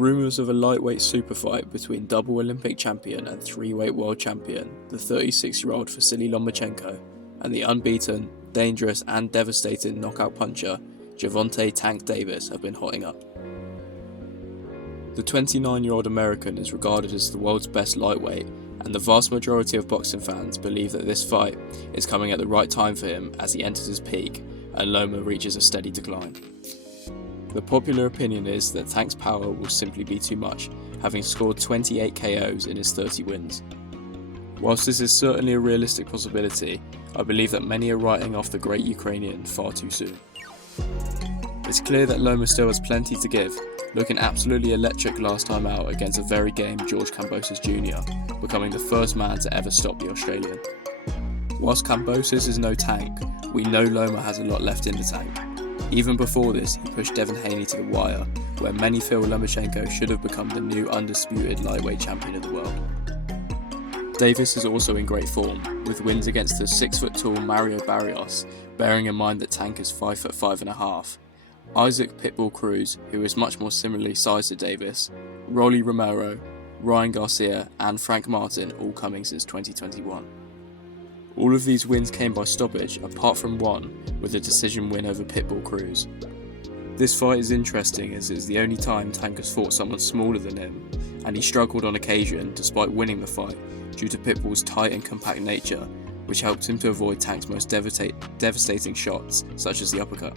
Rumours of a lightweight super fight between double Olympic champion and 3-weight world champion, the 36-year-old Vasily Lomachenko, and the unbeaten, dangerous and devastating knockout puncher Gervonta "Tank" Davis have been hotting up. The 29-year-old American is regarded as the world's best lightweight, and the vast majority of boxing fans believe that this fight is coming at the right time for him as he enters his peak and Loma reaches a steady decline. The popular opinion is that Tank's power will simply be too much, having scored 28 KOs in his 30 wins. Whilst this is certainly a realistic possibility, I believe that many are writing off the great Ukrainian far too soon. It's clear that Loma still has plenty to give, looking absolutely electric last time out against a very game George Kambosos Jr., becoming the first man to ever stop the Australian. Whilst Kambosos is no Tank, we know Loma has a lot left in the tank. Even before this, he pushed Devin Haney to the wire, where many feel Lomachenko should have become the new undisputed lightweight champion of the world. Davis is also in great form, with wins against the 6-foot-tall Mario Barrios, bearing in mind that Tank is 5'5.5", Isaac Pitbull Cruz, who is much more similarly sized to Davis, Rolly Romero, Ryan Garcia and Frank Martin, all coming since 2021. All of these wins came by stoppage, apart from one, with a decision win over Pitbull Cruz. This fight is interesting as it is the only time Tank has fought someone smaller than him, and he struggled on occasion despite winning the fight due to Pitbull's tight and compact nature, which helped him to avoid Tank's most devastating shots, such as the uppercut.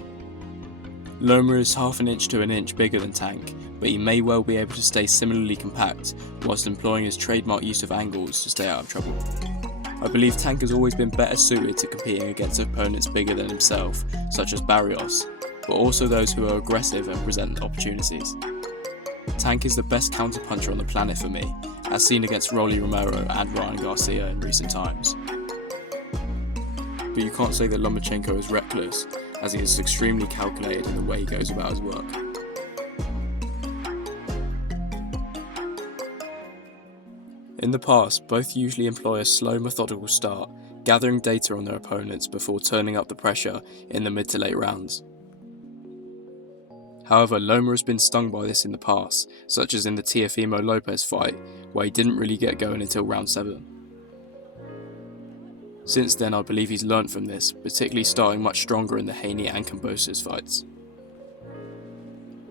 Loma is half an inch to an inch bigger than Tank, but he may well be able to stay similarly compact whilst employing his trademark use of angles to stay out of trouble. I believe Tank has always been better suited to competing against opponents bigger than himself, such as Barrios, but also those who are aggressive and present opportunities. Tank is the best counterpuncher on the planet for me, as seen against Rolly Romero and Ryan Garcia in recent times. But you can't say that Lomachenko is reckless, as he is extremely calculated in the way he goes about his work. In the past, both usually employ a slow, methodical start, gathering data on their opponents before turning up the pressure in the mid to late rounds. However, Loma has been stung by this in the past, such as in the Teofimo Lopez fight, where he didn't really get going until round 7. Since then, I believe he's learnt from this, particularly starting much stronger in the Haney and Kambosos fights.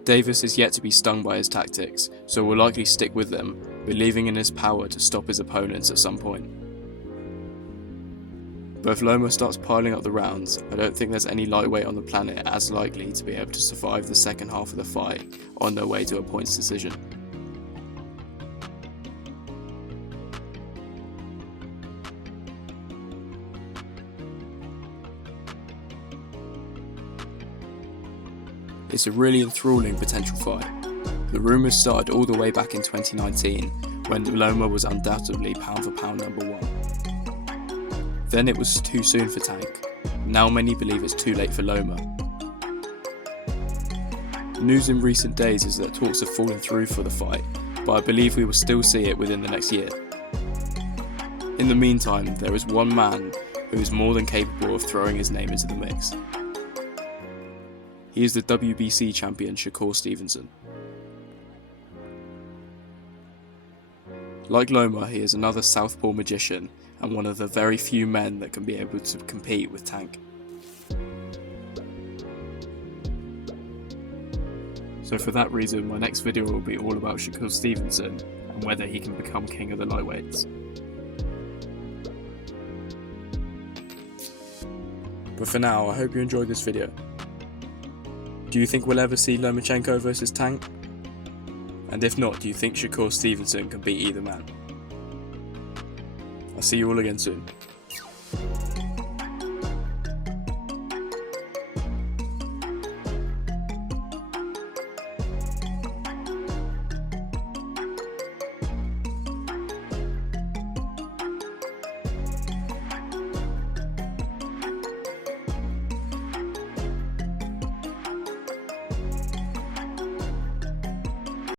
Davis is yet to be stung by his tactics, so will likely stick with them, believing in his power to stop his opponents at some point. But if Loma starts piling up the rounds, I don't think there's any lightweight on the planet as likely to be able to survive the second half of the fight on their way to a points decision. It's a really enthralling potential fight. The rumours started all the way back in 2019, when Loma was undoubtedly pound for pound number 1. Then it was too soon for Tank. Now many believe it's too late for Loma. News in recent days is that talks have fallen through for the fight, but I believe we will still see it within the next year. In the meantime, there is one man who is more than capable of throwing his name into the mix. He is the WBC champion Shakur Stevenson. Like Loma, he is another southpaw magician and one of the very few men that can be able to compete with Tank. So for that reason, my next video will be all about Shakur Stevenson and whether he can become king of the lightweights. But for now, I hope you enjoyed this video. Do you think we'll ever see Lomachenko versus Tank? And if not, do you think Shakur Stevenson can beat either man? I'll see you all again soon.